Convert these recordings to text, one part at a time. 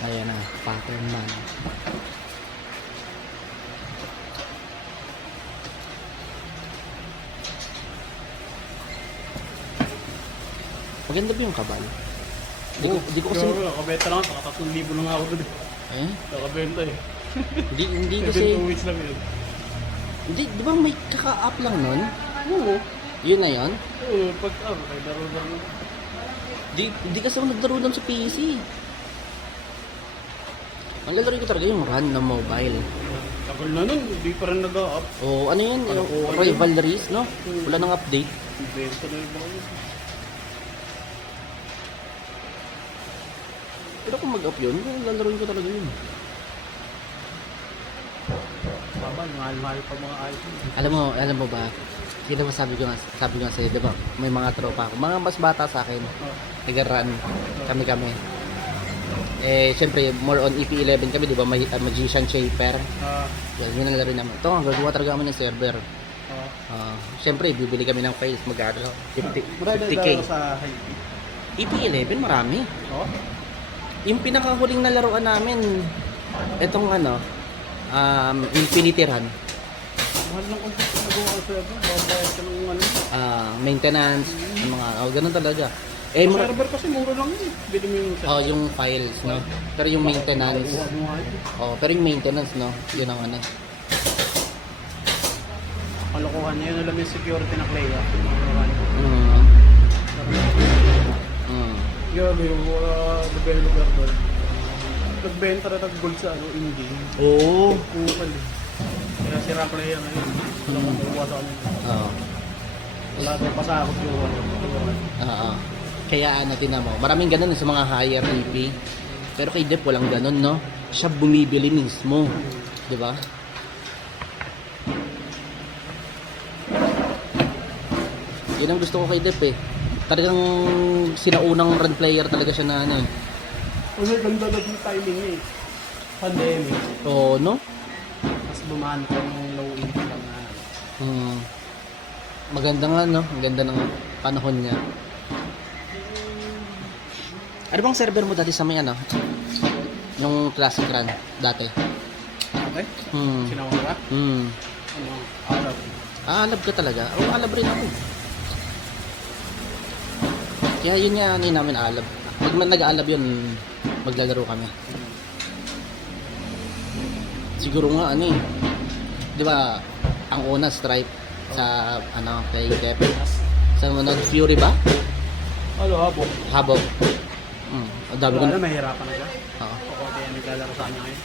Ayan na, pattern man. Maganda ba yung kabal? Di ko kasi... Nakabenta lang, saka 3,000 lang ako doon. Eh? Nakabenta eh. Hindi kasi... 7 weeks lang yun. Hindi, di ba may kaka-up lang nun? Oo. Yun na yun? Oo, pag kay laro-laro. Di kasi ako naglaro doon sa PC. Ang lalaro ko talaga yung run na mobile. Tagal na nun, hindi pa rin nag-up. O ano yun? Ano po, Yung ano yun? rivalries, no? Wala nang update. Benta na yung mga yun. Pero kung mag-up yun, lalaroin ko talaga yun. Baba, mahal-mahal pa mga iPhone. Alam mo ba? Hindi ba sabi ko nga sa'yo, di ba? May mga tropa ako. Mga mas bata sa akin. Nag-run. Kami. Eh, syempre, more on EP11 kami, di ba? Magician Shaper. Yun ang laro namin. Ito, gagawa talaga kami ng server. Syempre, bibili kami ng files. Mag-ano, 50k. Sa high EP11, marami. Oh? Yung pinakahuling na laruan namin, itong Infinity Run. Mahal lang kung nagawa ka sa server. Babayad ka ng ano. Maintenance, yung mga, ganun talaga. Sa server kasi mura lang yun. Bili mo yung server. Yung files, no? Pero yung maintenance, Kuha mo nga yun. pero yung maintenance, no? Yun ang ano. Kalokohan niya yun alam yung security na play. Mm. Mm. Yun, yung mga developer doon. Nagbenta na nag-gold sa in-game. Oo. Kupal eh. Kaya sira play ngayon. Wala kang makuha sa amin. Wala daw pasakot yung Oo. Kaya tinan mo, maraming ganun sa mga higher EP. Pero kay Dep walang ganun, no? Siya bumibili mismo. Di ba? Yun ang gusto ko kay Dep eh. Talagang sinaunang run player talaga siya na ano eh. Kasi ganda na yung timing niya eh. Pandemic. Oo, no? Mas bumaan ko ng low income na. Maganda nga, no? Ang ganda ng panahon niya. Ano bang server mo dati sa may ano? Yung classic run dati? Okay? Sinama ka? Ano? Arab. Alab ka talaga? Oo, alab rin ako. Kaya yun nga ano yun namin alab. Pag nag-aalab yun, maglalaro kami. Siguro nga ano eh. Di ba, ang una Stripe sa ano, kay Dep. Sa mga Fury ba? Ano, habok? Habok. Ang dami ko Wala na, mahirapan na siya. Oo. O kaya naglalaro sa kanya ngayon.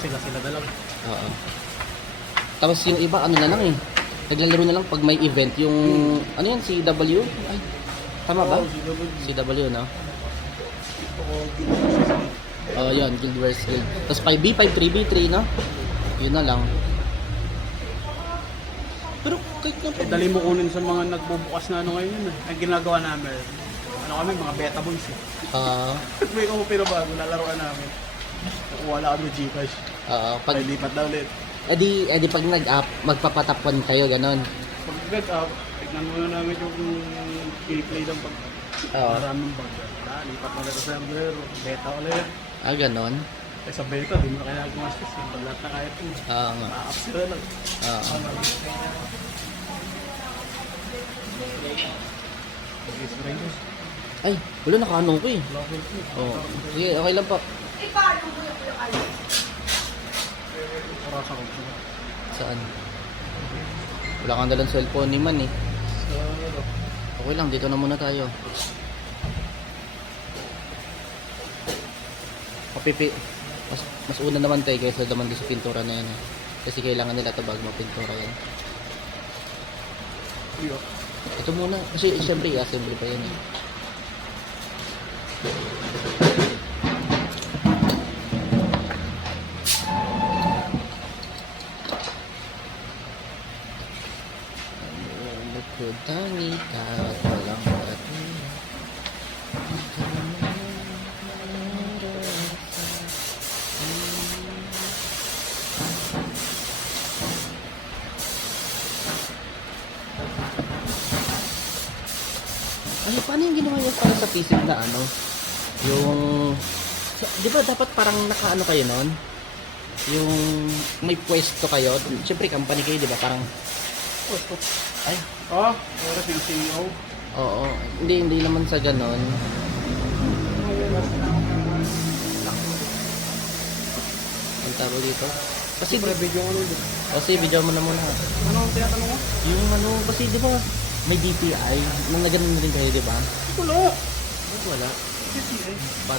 Sila dalawa. Oo. Tapos yung iba ano na lang eh. Naglalaro na lang pag may event yung ano yan CW? Ay. Tama ba? CW, no? Oh, yun, Guild vs Guild. Tapos 5v5, 3v3, no? Yun na lang. Pero kahit na pag... Dali mo kunin sa mga nagbubukas na ano ngayon yun eh. Ang ginagawa namin. Ano kami, mga beta boys eh. May pero bago, lalaroan namin. Wala kami Gcash. pag... Ay, lipat na ulit. Edi pag nag-up, magpapatapon kayo, ganon. Pag nag-up, tignan muna namin yung gameplay ng pag... Maraming bag. Lipat na ulit sa server, beta ulit. Ganon. Eh sa beta, di mo na kailangan gumastos. Yung lahat na kaya ito. Nga. Ma-up sila lang. Ay, wala nakaano ko eh. Sige, okay lang po. Oras ako. Saan? Wala kang dalang cellphone ni Man eh. Okay lang, dito na muna tayo. Papipi. Mas una naman tayo kaysa naman doon sa pintura na yan eh. Kasi kailangan nila ito bago mapintura yan. Ito muna. Kasi siyempre i-assemble pa yan eh. Bukod tangit at walang pati. Ano, paano yung ginawa yung para sa PC na ano? Yung Di ba dapat parang nakaano kayo nun? Yung may pwesto kayo. Siyempre, company kayo, di ba? Parang, ay, Oh, oras yung CEO. oo. Hindi naman sa ganon. Ang tawag dito. Kasi, Video ano doon? video mo na muna. Ano ang tinatanong mo? Yung ano, kasi di ba, may DTI. Nung nagano'n din kayo, di ba? Wala. Ba't wala? CCA. Ba,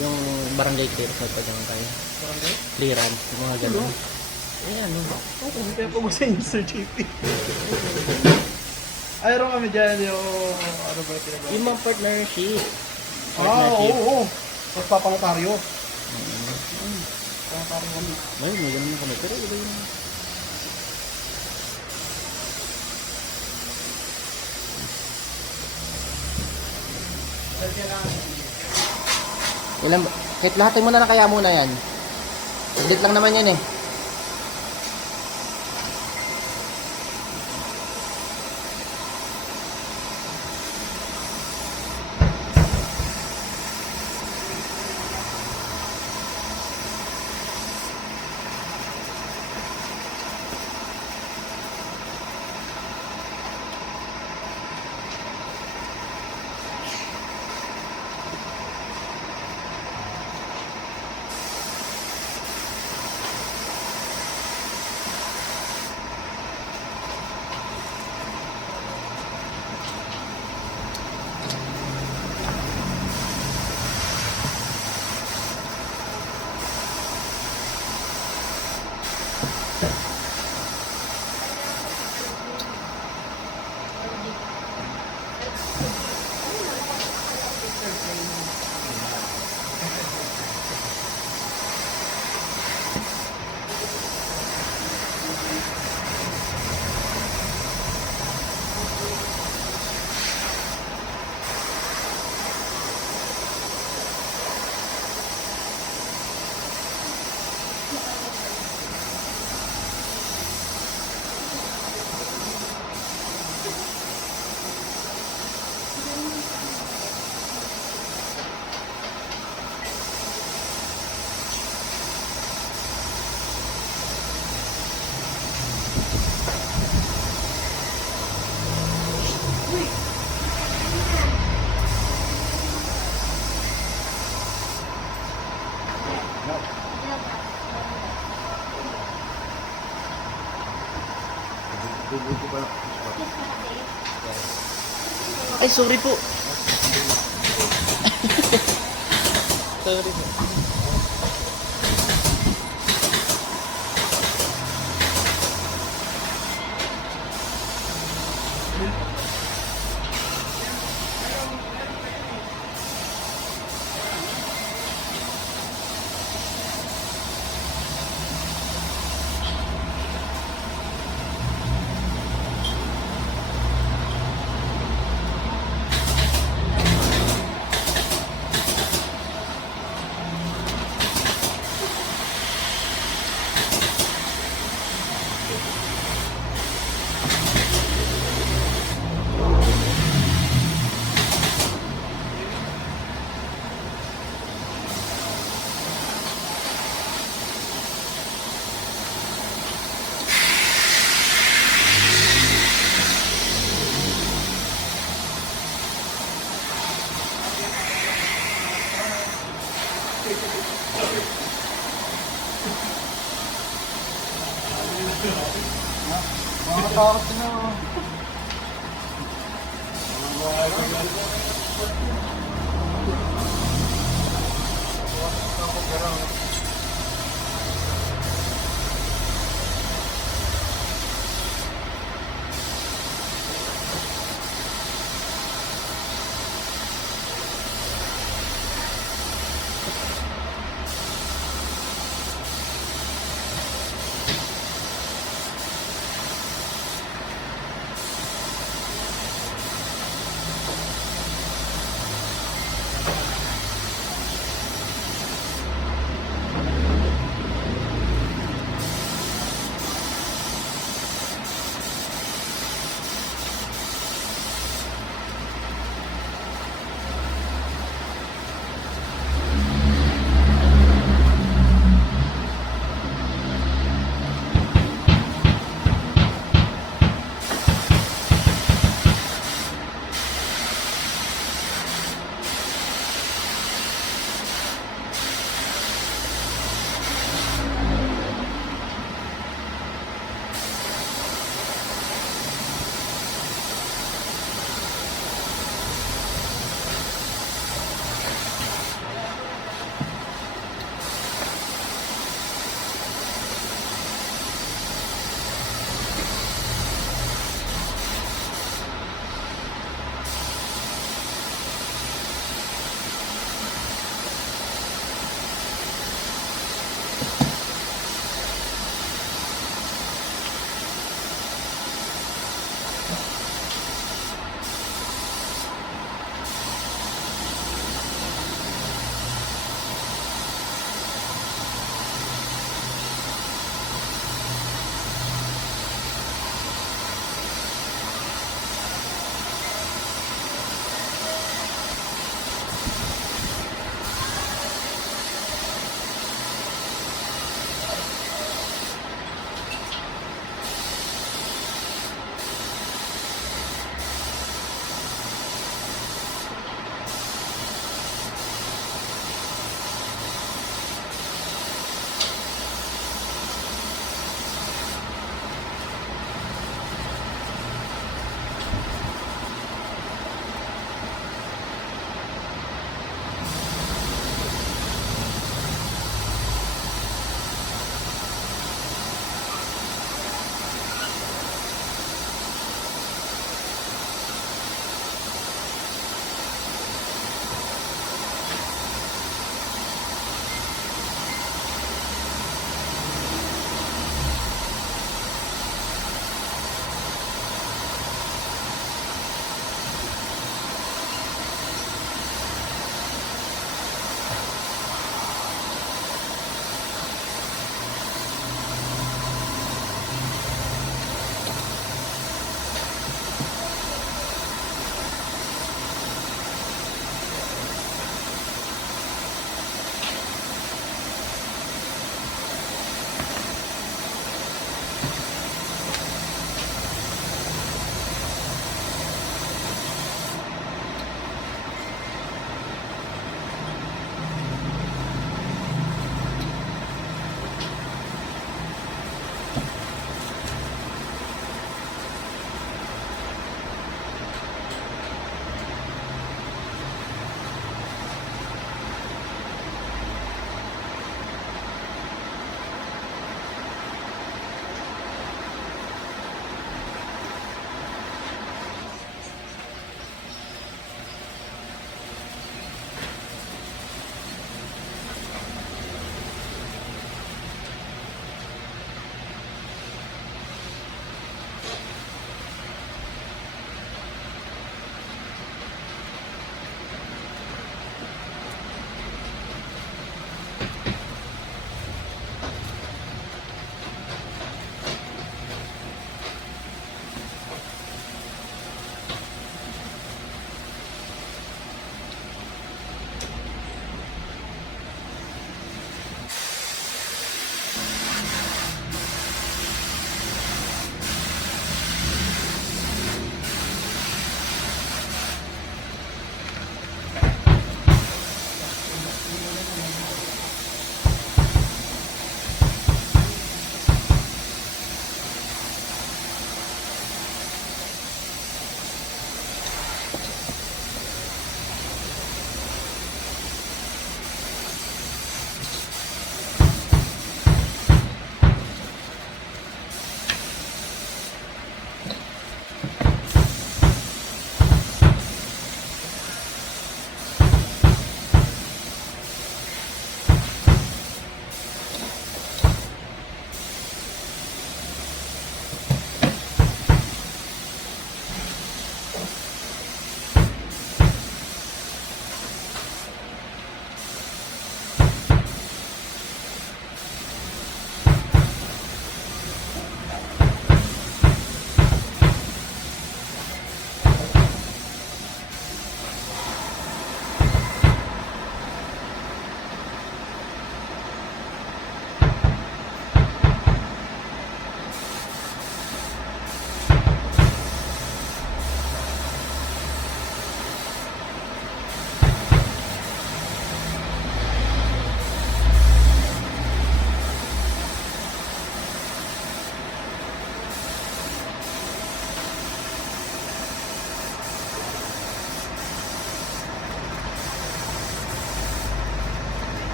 yung barangay clearance na pagano'n tayo. Barangay? Clearance, yung mga ganon. Eh, ano? Oo, kaya po sa inyo, Sir JP. Ayro kami dyan yung ano ba yung pinagawa? Yung mga partnership. Oo. Tapos papanotaryo. Mm. Panotaryo kami. May ganun kami. Pero iba yung... Ilan ba? Kahit lahat mo na lang kaya muna yan. Saglit lang naman yan eh. Ay, sorry po. Sorry po. Nakakatakot na.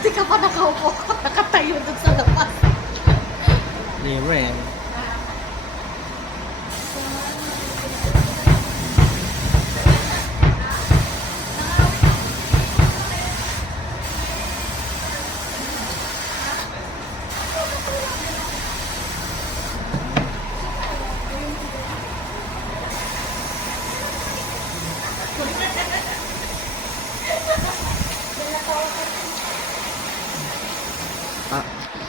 Hindi ka pa nakaupo. Nakatayo doon sa labas. Libre yan. Ah,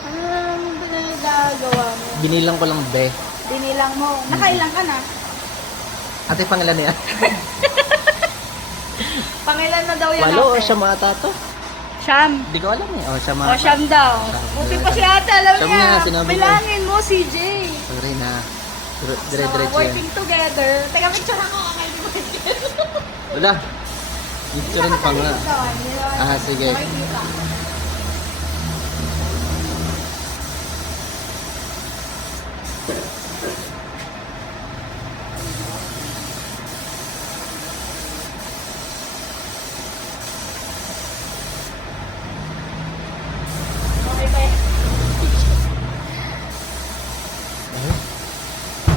Ano ba nagagawa mo? binilang ko lang be. Binilang mo. Nakailang ka na? Ate, pangalan niya? Pangilan na daw yan Walo o ate? siya mga tato? Siyam. Hindi ko alam eh. O siya mga O siyam daw. Siyam. Buti pa si ate, alam Siyam niya. nga, sinabi ko. Bilangin mo, CJ. Sorry na. So, Dire-diretso yan. working together. Teka, picture ako. Okay, di ba? Wala. Dito rin pa nga. Ah, sige. Makikita. Okay ba?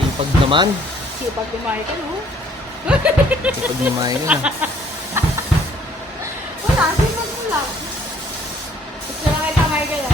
Ipag naman. Sipag kumain ka, no? Ipag naman yun ah. Wala, sipag mo lang. Gusto lang kita may kaya.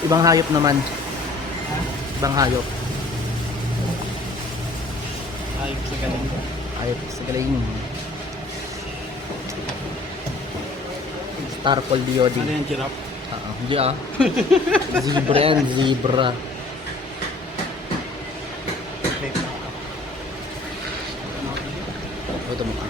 Ibang hayop naman. Ibang hayop. Ayos sa galing. Hayop sa galing. Star Call Diodi. Ano yung giraffe? Hindi ah. Zebra yan, zebra. Ito mo ka.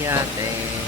si ate.